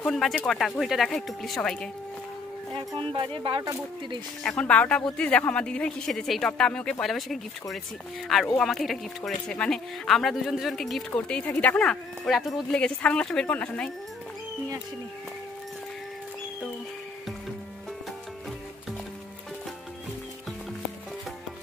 এখন বাজে কটা, ঘড়িটা দেখা একটু প্লিজ সবাইকে। এখন বাজে 12:32। এখন 12:32। দেখো আমার দিদিভাই কি সেজেছে। এই টপটা আমি ওকে পয়লা বৈশাখে গিফট করেছি, আর ও আমাকে এটা গিফট করেছে। মানে আমরা দুজনকে গিফট করতেই থাকি। দেখো না ওর এত রোদ লেগেছে। সানগ্লাসটা বের কর না শোনাই, নিয়ে আসিনি তো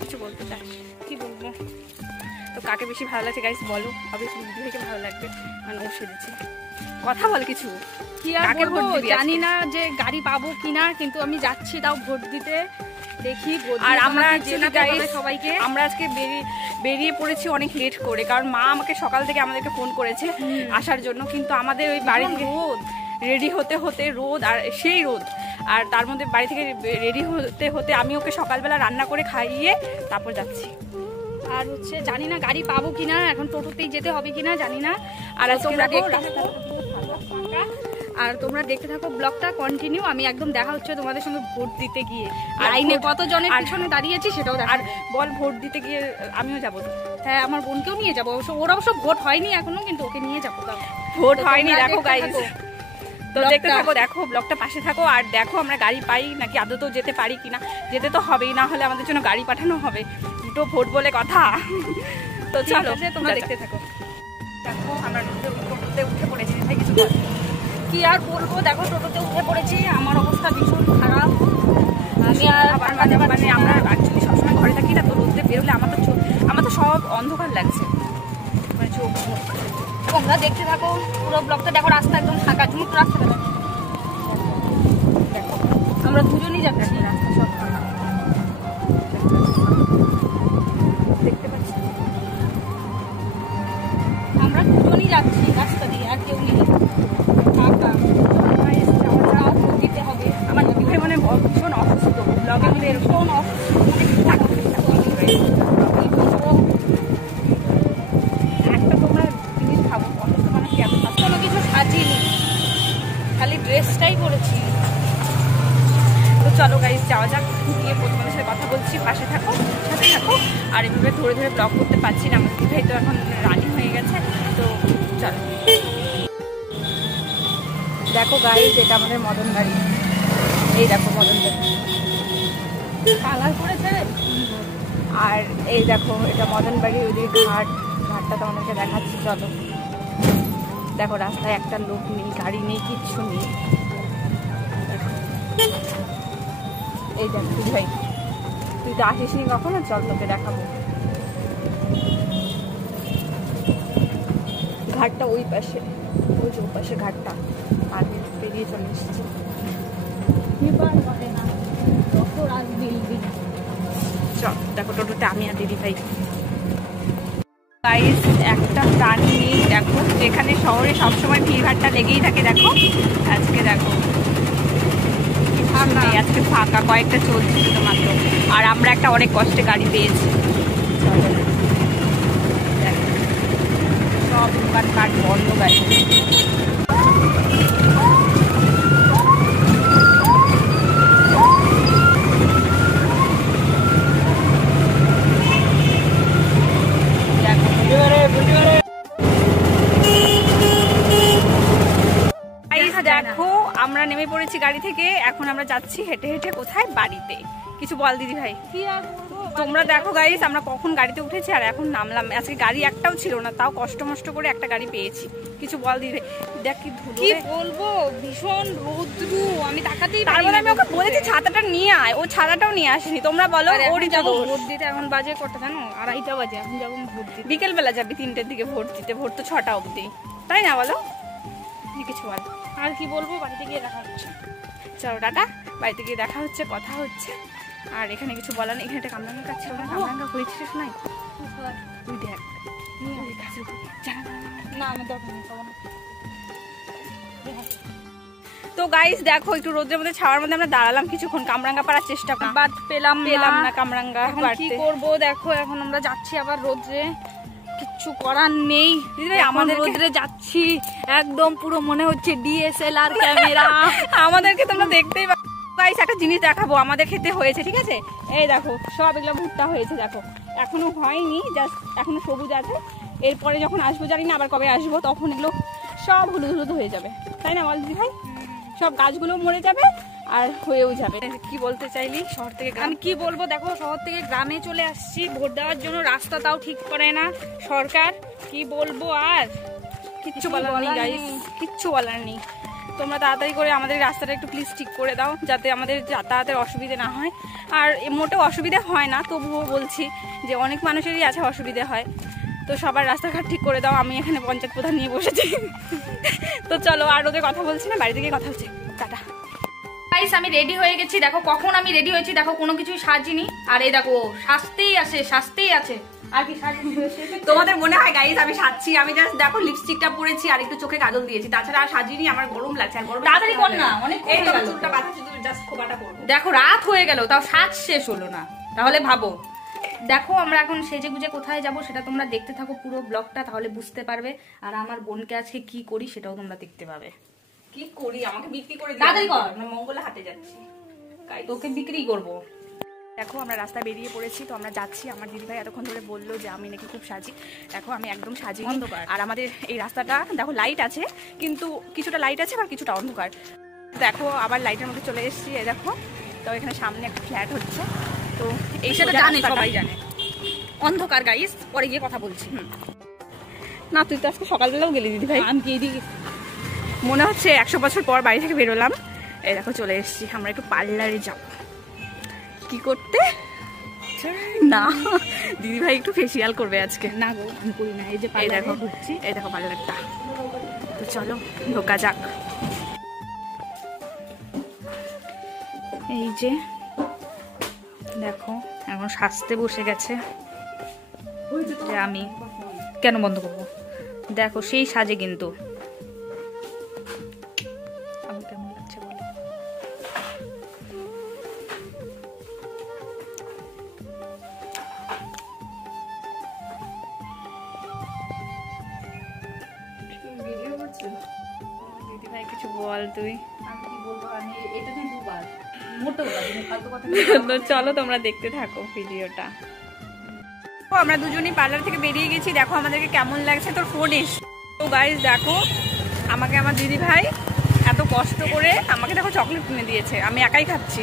কিছু বলতে চাস? কি বলবো, তো কাকে বেশি ভালো লাগছে গাইস বলো। অবভিয়াসলি দিদিভাইকে ভালো লাগবে, মানে ও সেজেছে। কথা বল কিছু। কি আর বলবো, জানি না যে গাড়ি পাবো কিনা, কিন্তু আমি যাচ্ছি তাও ভোট দিতে। দেখি। আর আমরা সবাইকে আমরা আজকে বেরিয়ে পড়েছি অনেক লেট করে, কারণ মা আমাকে সকাল থেকে আমাদেরকে ফোন করেছে আসার জন্য, কিন্তু আমাদের ওই বাড়ি থেকে রেডি হতে হতে রোদ, আর সেই রোদ, আর তার মধ্যে বাড়ি থেকে রেডি হতে হতে আমি ওকে সকালবেলা রান্না করে খাইয়ে তারপর যাচ্ছি। আর হচ্ছে জানি না গাড়ি পাবো কিনা, এখন টোটোতেই যেতে হবে কিনা জানি না। আর তোমরা দেখতে থাকো ব্লগটা কন্টিনিউ। আমি একদম দেখা হচ্ছে তোমাদের সঙ্গে ভোট দিতে গিয়ে, লাইনে কতজনের পিছনে দাঁড়িয়েছি সেটাও দেখা। আর বল ভোট দিতে গিয়ে আমিও যাবো। হ্যাঁ, আমার বোনকেও নিয়ে যাবো। ওর অবশ্য ভোট হয়নি এখনো, কিন্তু ওকে নিয়ে যাবো। ভোট হয়নি দেখো গাইস, তো দেখতে থাকো, দেখো ব্লগটা পাশে থাকো। আর দেখো আমরা গাড়ি পাই নাকি, আদতেও যেতে পারি কিনা। যেতে তো হবেই, না হলে আমাদের জন্য গাড়ি পাঠানো হবে। দুটো ভোট বলে কথা। তো চলো তোমরা দেখতে থাকো। দেখো আমরা টোটোতে উঠে পড়েছি। ভাই কিছু বল। কি আর বলবো, দেখো টোটোতে উঠে পড়েছি। আমার অবস্থা ভীষণ খারাপ। আমি আর মানে আমরা অ্যাকচুয়ালি সবসময় ঘরে থাকি না, তো রোদে বেরোলে আমার তো সব অন্ধকার লাগছে, মানে চোখ। তোমরা দেখতে থাকো পুরো ব্লগটা। দেখো রাস্তা একদম ফাঁকা, ঝুমুক রাস্তাটা দেখো। আমরা দুজনই যাচ্ছি, রাস্তা সব ফাঁকা দেখতে পাচ্ছি। আমরা দুজনই যাচ্ছি রাস্তা দিয়ে, আর কেউ নেই, ফাঁকা। দিতে হবে। আমার দিদিভাই মানে ভীষণ অসুস্থ, ব্লগে বলে এরকম একটা তোমরা জিনিস ভাবো, অসুস্থ মানুষ কি এত কোনো কিছু সাজিনি, খালি ড্রেসটাই পরেছি। তো চলো গাইস যাওয়া যাক, গিয়ে প্রথমের সাথে কথা বলছি। পাশে থাকো, সাথে থাকো। আর এভাবে ধরে ধরে ব্লগ করতে পারছি না, আমার দিদিভাই তো এখন রানিং হয়ে গেছে। তো চলো দেখো গাইস, এটা আমাদের মদন বাড়ি। এই দেখো মদন বাড়ি কালার করেছে। আর এই দেখো এটা মদন বাড়ি, ওইদিকে ঘাটটা তোমাদেরকে দেখাচ্ছি। চলো দেখো রাস্তায় একটা লোক নেই, গাড়ি নেই, কিচ্ছু নেই। এই দেখ ভাই, তুই তো আসিস নি কখনো, চল তোকে দেখাবো। ঘাটটা ওই পাশে, ওই যে ওই পাশে ঘাটটা, আর পেরিয়ে চলে এসেছি। চল দেখো টোটোতে আমি আর দিদি ভাই। গাইস একটা প্রাণী নেই দেখো, যেখানে শহরে সবসময় ভিড়ভাড়টা লেগেই থাকে। দেখো আজকে দেখো আজকে ফাঁকা, কয়েকটা চলছে শুধুমাত্র। আর আমরা একটা অনেক কষ্টে গাড়ি পেয়েছি। সব দোকানপাট বন্ধ গাড়ি। দেখো আমরা নেমে পড়েছি গাড়ি থেকে, এখন আমরা যাচ্ছি হেঁটে হেঁটে কোথায়, বাড়িতে। কিছু বল দিদি ভাই। তোমরা দেখো গাইস, আমরা কখন গাড়িতে উঠেছি আর এখন নামলাম। আজকে গাড়ি একটাও ছিল না, তাও কষ্ট মষ্ট করে একটা গাড়ি পেয়েছি। কিছু বল দিদি ভাই। দেখ কি ধুলো, কি বলবো, ভীষণ রোদ্রু। আমি তাকাতেই তারপরে আমি ওকে বলেছি ছাতাটা নিয়ে আয়, ও ছাতাটাও নিয়ে আসেনি। তোমরা বলো, ওরই যাবো ভোট দিতে। এখন বাজে কটা জানো? 2:30 বাজে। এখন যাবো ভোট দিতে। বিকেল বেলা যাবি 3টের দিকে ভোট দিতে। ভোট তো 6টা অবধি, তাই না? বলো কিছু বল। আর কি বলবো, বাড়িতে গিয়ে দেখা হচ্ছে। চলো টাটা, বাড়িতে গিয়ে দেখা হচ্ছে, কথা হচ্ছে। আর এখানে কিছু বলার নেই। এখানে একটা কামরাঙ্গা কাজ ছিল না, কামরাঙ্গা হয়েছিস নাই? তুই দেখ না, আমার দরকার নেই। তো গাইস দেখো, একটু রোদের মধ্যে ছাওয়ার মধ্যে আমরা দাঁড়ালাম কিছুক্ষণ, কামরাঙ্গা পাড়ার চেষ্টা বাট পেলাম না কামরাঙ্গা। কি করবো দেখো, এখন আমরা যাচ্ছি আবার রোদ্রে, কিচ্ছু করার নেই। দিদি আমাদের রোদ্রে যাচ্ছি, একদম পুরো মনে হচ্ছে ডিএসএলআর ক্যামেরা। আমাদেরকে তোমরা দেখতেই পাচ্ছ। গাইস একটা জিনিস দেখাবো, আমাদের খেতে হয়েছে, ঠিক আছে? এই দেখো সব এগুলো ভুট্টা হয়েছে, দেখো এখনো হয়নি, জাস্ট এখনো সবুজ আছে। এরপরে যখন আসবো জানি না আবার কবে আসবো, তখন এগুলো সব হলুদ হয়ে যাবে, তাই না বল দিদি ভাই? সব গাছগুলো মরে যাবে আর হয়েও যাবে। কি বলতে চাইলি শহর থেকে? আমি কি বলবো, দেখো শহর থেকে গ্রামে চলে আসছি ভোট দেওয়ার জন্য, রাস্তা তাও ঠিক করে না সরকার। কি বলবো আর, কিচ্ছু বলার নেই গাইস, কিচ্ছু বলার নেই। তোমরা তাড়াতাড়ি করে আমাদের রাস্তাটা একটু প্লিজ ঠিক করে দাও, যাতে আমাদের যাতায়াতের অসুবিধে না হয়। আর মোটেও অসুবিধে হয় না, তবুও বলছি যে অনেক মানুষেরই আছে অসুবিধে হয়। তো সবার রাস্তাঘাট ঠিক করে দাও। আমি এখানে পঞ্চায়েত প্রধান নিয়ে বসেছি। তো চলো, আর ওদের কথা বলছি না, বাড়িতে গিয়ে কথা হচ্ছে। টাটা। গাইস আমি রেডি হয়ে গেছি, দেখো কখন আমি রেডি হয়েছি, দেখো কোনো কিছুই সাজিনি। আর এই দেখো সাজতেই আছে আর কি সাজিনি। তোমাদের মনে হয় গাইস আমি সাজছি? আমি জাস্ট দেখো লিপস্টিকটা পরেছি আর একটু চোখে কাজল দিয়েছি, তাছাড়া আর সাজিনি। আমার গরম লাগছে, আর গরম তাড়াতাড়ি কর না, অনেক এই তো চুলটা বাঁধাচ্ছি, জাস্ট খোপাটা করব। দেখো রাত হয়ে গেল তাও সাজ শেষ হলো না, তাহলে ভাবো। দেখো আমরা এখন সেজে গুজে কোথায় যাব সেটা তোমরা দেখতে থাকো পুরো ব্লগটা, তাহলে বুঝতে পারবে। আর আমার বোনকে আজকে কি করি সেটাও তোমরা দেখতে পাবে। কি করি? আমাকে বিক্রি করে তাড়াতাড়ি কর, আমি মঙ্গলে হাটে যাচ্ছি, তোকে বিক্রি করব। দেখো আমরা রাস্তায় বেরিয়ে পড়েছি, তো আমরা যাচ্ছি। আমার দিদিভাই এতক্ষণ ধরে বললো যে আমি নাকি খুব সাজি। দেখো আমি একদম সাজি, অন্ধকার। আর আমাদের এই রাস্তাটা দেখো লাইট আছে, কিন্তু কিছুটা লাইট আছে বা কিছুটা অন্ধকার। দেখো আবার লাইটের মধ্যে চলে এসেছি। এই দেখো, তো এখানে সামনে একটা ফ্ল্যাট হচ্ছে, তো এই সেটা সোজা জানে, রাস্তাটা। সবাই জানে অন্ধকার গাইস, পরে গিয়ে কথা বলছি। না তুই তো আজকে সকালবেলাও গেলি দিদিভাই। আমি এদিকে মনে হচ্ছে 100 বছর পর বাড়ি থেকে বেরোলাম। এই দেখো চলে এসেছি, আমরা একটু পার্লারে যাব। কি করতে? না দিদিভাই একটু ফেসিয়াল করবে আজকে। না গো আমি করি না, এই যে এই দেখো, ঢুকছি। এই দেখো পার্লারটা। তো চলো ঢোকা যাক। এই যে দেখো এখন সাজতে বসে গেছে, যে আমি কেন বন্ধ করবো। দেখো সেই সাজে, কিন্তু আমি কেমন লাগছে বলো। দিদিভাই কিছু বল তুই। আমি কি বলবো, আমি এটা তুই দুবার মোটেও ফালতু কথা। তো চলো তোমরা দেখতে থাকো ভিডিওটা। আমরা দুজনই পার্লার থেকে বেরিয়ে গেছি, দেখো আমাদেরকে কেমন লাগছে। তোর ফোন এসে তো গাইস দেখো, আমাকে আমার দিদিভাই এত কষ্ট করে আমাকে দেখো চকলেট কিনে দিয়েছে, আমি একাই খাচ্ছি।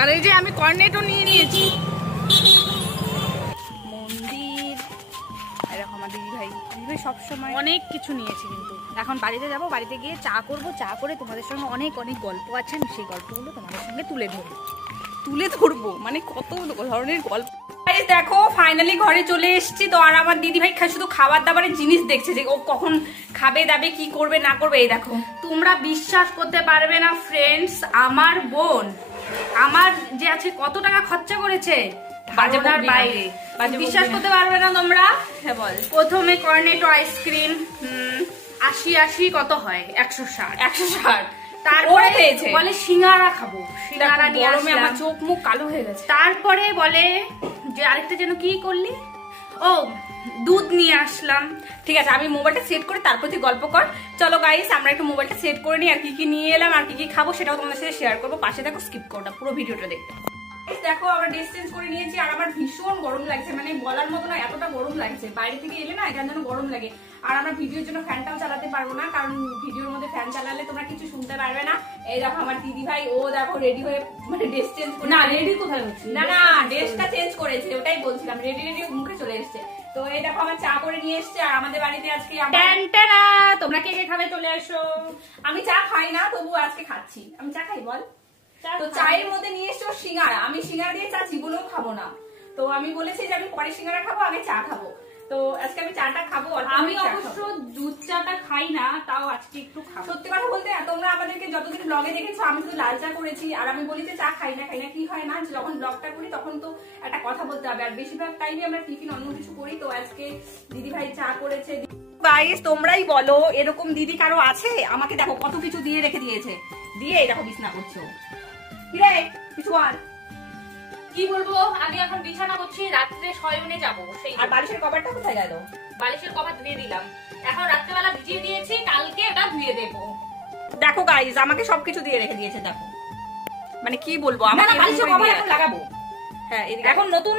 আর এই যে আমি কর্নেটও নিয়ে নিয়েছি। মন্দির, এরকম আমার দিদিভাই সবসময় অনেক কিছু নিয়েছি, কিন্তু এখন বাড়িতে যাব, বাড়িতে গিয়ে চা করব, চা করে তোমাদের সঙ্গে অনেক অনেক গল্প আছে, আমি সেই গল্পগুলো তোমাদের সঙ্গে তুলে ধরবো। মানে কত ধরনের গল্প। দেখো ফাইনালি ঘরে চলে এসেছি। তো আর আমার দিদিভাই শুধু খাবার দাবারের জিনিস দেখছে, যে ও কখন খাবে দাবে, কি করবে না করবে। এই দেখো, তোমরা বিশ্বাস করতে পারবে না ফ্রেন্ডস, আমার বোন আমার যে আছে কত টাকা খরচা করেছে বাজার বাইরে, বিশ্বাস করতে পারবে না তোমরা। হ্যাঁ বল। প্রথমে কর্নেটো আইসক্রিম 80 কত হয়, 160। তারপরে বলে সিঙ্গারা খাবো, সিঙ্গারা নিয়ে আসলাম, আমার চোখ মুখ কালো হয়ে গেছে। তারপরে বলে যে আরেকটা যেন কি করলি, ও দুধ নিয়ে আসলাম। ঠিক আছে, আমি মোবাইলটা সেট করে তারপর তুই গল্প কর। চলো গাইস আমরা একটু মোবাইলটা সেট করে নিই, আর কি কি নিয়ে এলাম আর কি কি খাবো সেটাও তোমাদের সাথে শেয়ার করবো। পাশে দেখো, স্কিপ করো না, পুরো ভিডিওটা দেখতে। দেখো আমরা ড্রেস চেঞ্জ করে নিয়েছি, আর আমার ভীষণ গরম লাগছে, মানে বলার মতো না, এতটা গরম লাগছে। বাইরে থেকে এলে না এখান যেন গরম লাগে। আর আমরা ভিডিওর জন্য ফ্যানটাও চালাতে পারবো না, কারণ ভিডিওর মধ্যে ফ্যান চালালে তোমরা কিছু শুনতে পারবে না। এই দেখো আমার দিদি ভাই, ও দেখো রেডি হয়ে, মানে ড্রেস চেঞ্জ করে। না রেডি কোথায় হচ্ছে, না না ড্রেসটা চেঞ্জ করেছে, ওটাই বলছিলাম, রেডি মুখে চলে এসছে। তো এই দেখো আমার চা করে নিয়ে এসছে, আর আমাদের বাড়িতে আজকে তোমরা কে কে খাবে চলে আসো। আমি চা খাই না, তবু আজকে খাচ্ছি। আমি চা খাই বল। তো চায়ের মধ্যে নিয়ে এসছো সিঙ্গারা, আমি সিঙ্গারা দিয়ে চা জীবনেও খাবো না। তো আমি বলেছি যে আমি পরে সিঙ্গারা খাবো, আগে চা খাবো। তো আজকে আমি চাটা খাবো। আমি অবশ্য দুধ চাটা খাই না, তাও আজকে একটু খাবো। সত্যি কথা বলতে তোমরা আমাদেরকে যতদিন ব্লগে দেখেছো, আমি শুধু লাল চা করেছি, আর আমি বলি যে চা খাই না। কি হয় না, যখন ব্লগটা করি তখন তো একটা কথা বলতে হবে, আর বেশিরভাগ টাইমে আমরা টিফিন অন্য কিছু করি। তো আজকে দিদি ভাই চা করেছে। গাইস তোমরাই বলো, এরকম দিদি কারো আছে? আমাকে দেখো কত কিছু দিয়ে রেখে দিয়েছে, দিয়ে দেখো বিছনা করছো। কিছু আর কি বলবো, আমি এখন বিছানা করছি, রাত্রে শয়নে যাবো। সেই আর বালিশের কভারটা কোথায় গেল? বালিশের কভার ধুয়ে দিলাম, এখন রাত্রেবেলা ভিজিয়ে দিয়েছি, কালকে এটা ধুয়ে দেবো। দেখো গাইস আমাকে সবকিছু দিয়ে রেখে দিয়েছে, দেখো মানে কি বলবো। আমার বালিশের কভার এখন লাগাবো। হ্যাঁ এখন নতুন,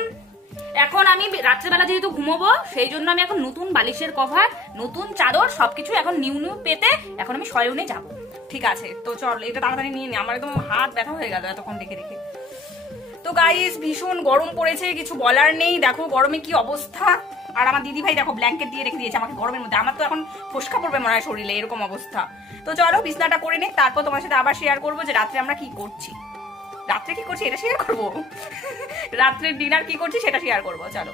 এখন আমি রাত্রেবেলা যেহেতু ঘুমোবো, সেই জন্য আমি এখন নতুন বালিশের কভার নতুন চাদর সবকিছু এখন নিউ নিউ পেতে এখন আমি শয়নে যাবো। ঠিক আছে, তো চল এটা তাড়াতাড়ি নিয়ে নি, আমার একদম হাত ব্যথা হয়ে গেল এতক্ষণ দেখে দেখে। তো গাইস ভীষণ গরম পড়েছে, কিছু বলার নেই, দেখো গরমে কি অবস্থা। আর আমার দিদি ভাই দেখো ব্ল্যাঙ্কেট দিয়ে রেখে দিয়েছে আমাকে গরমের মধ্যে, আমার তো এখন ফোসকা পড়বে মনে হয় শরীরে, এরকম অবস্থা। তো চলো বিছনাটা করে নে, তারপর তোমার সাথে আবার শেয়ার করবো যে রাত্রে আমরা কি করছি। রাত্রে কি করছি এটা শেয়ার করবো, রাত্রের ডিনার কি করছি সেটা শেয়ার করবো। চলো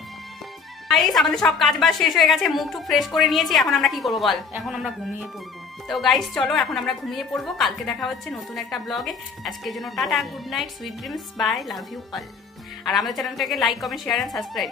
গাইস আমাদের সব কাজ বাজ শেষ হয়ে গেছে, মুখ টুক ফ্রেশ করে নিয়েছি, এখন আমরা কি করবো বল? এখন আমরা ঘুমিয়ে পড়বো। তো গাইস চলো এখন আমরা ঘুমিয়ে পড়বো, কালকে দেখা হচ্ছে নতুন একটা ব্লগে। আজকের জন্য tata, good night, sweet dreams, bye, love you all. আর আমাদের চ্যানেলটাকে like, comment, share and subscribe.